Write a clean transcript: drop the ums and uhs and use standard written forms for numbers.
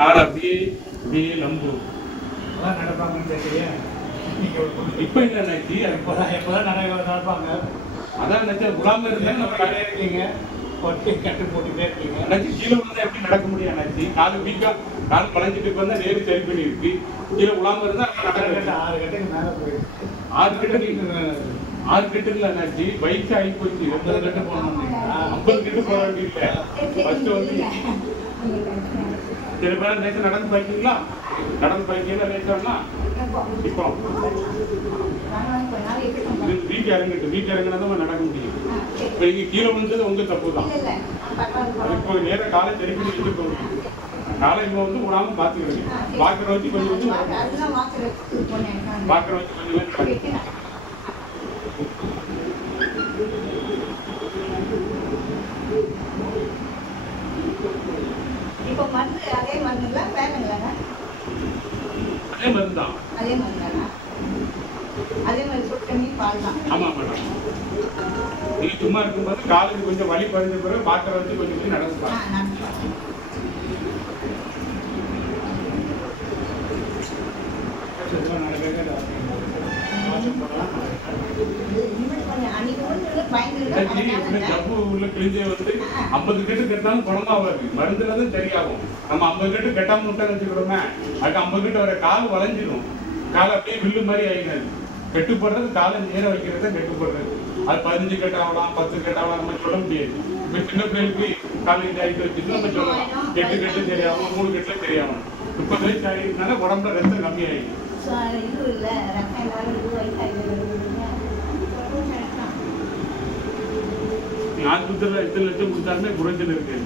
யார் அப்படியே அப்படியே நம்பு அதான் நடப்பாங்கன்னு தெரியல. இப்போ இல்லை நினைச்சி எப்போதான் நடப்பாங்க. அதான் நினைச்சா குலாம இருந்தாலும் நம்ம கட்டே இருக்கீங்க, கொட்டி கட்டு போட்டுட்டே இருக்கீங்க. நினைச்சு கீழே விழுந்தா எப்படி நடக்க முடியும் நினைச்சி காலு வீக்கா கால் பழஞ்சிட்டு வந்தா நேரு சரி பண்ணி இருக்கு கீழே குலாம இருந்தா நடக்க 6 கட்டுக்கு மேலே போயிருக்கு. 6 கட்டுல நினைச்சி பைக் ஆகி போச்சு 80 கட்டு போனோம் 50 கட்டு போக வேண்டியதில்லை ஃபர்ஸ்ட் வந்து சில பேர் நேற்று நடந்து போய்க்கிங்களா நடந்து போய்க்கீங்களா நேற்றம்னா இப்போ வீட்டு இறங்கினா தான் நடக்க முடியும். இப்போ இங்கே கீழே விழுந்தது உங்க தப்பு தான். இப்போ நேரம் காலை சரி பண்ணி விட்டு போகணும். காலை இப்போ வந்து விடாமல் பார்த்துக்கிறீங்க. பார்க்குற வச்சு கொஞ்சம் கொஞ்சம் பார்க்குற வச்சு கொஞ்சம் கொஞ்சம் இப்போ மருந்து அதே மருந்துங்களா வேணுங்களாங்க? அதே மருந்து தான். அதே மருந்தானா? அதே மாதிரி சுடு தண்ணி பால் தான். ஆமாம் மேடம். நீங்கள் சும்மா இருக்கும்போது காலுக்கு கொஞ்சம் வலி குறைஞ்ச பிறகு பார்க்குற வச்சு கொஞ்சம் கொஞ்சம் நடந்து பாருங்க. ஜப்பு உள்ள கிழிஞ்சே வந்து 50 கட்டு கட்டாலும் குணமாகாது. மருந்துல தான் சரியாகும். நம்ம 50 கட்டு கட்டாம விட்டா வச்சுக்கிறோமே அதுக்கு 50 கட்டு வர கால் வளைஞ்சிடும். கால் அப்படியே வில்லு மாதிரி ஆகிடாது. கட்டுப்படுறது காலை நேரம் வைக்கிறத கட்டுப்படுறது. அது 15 கட்டு ஆகலாம் 10 கட்டு ஆகலாம் நம்ம சொல்ல முடியாது. இப்போ சின்ன பிள்ளைகளுக்கு காலை ஆகிட்டு வச்சுட்டு நம்ம சொல்லலாம் 8 கட்டு சரியாகும் 3 கட்டுல சரியாகும். 30 வயசு ஆகிடுனால உடம்புல ரத்தம் கம்மியாகிடும். இது இல்லை ரத்தம் எல்லாரும் 20 வயசு ஆகிடுது. ஆஸ்பத்திரியில் 8 லட்சம் கொடுத்தாலுமே குறைஞ்சல் இருக்கு.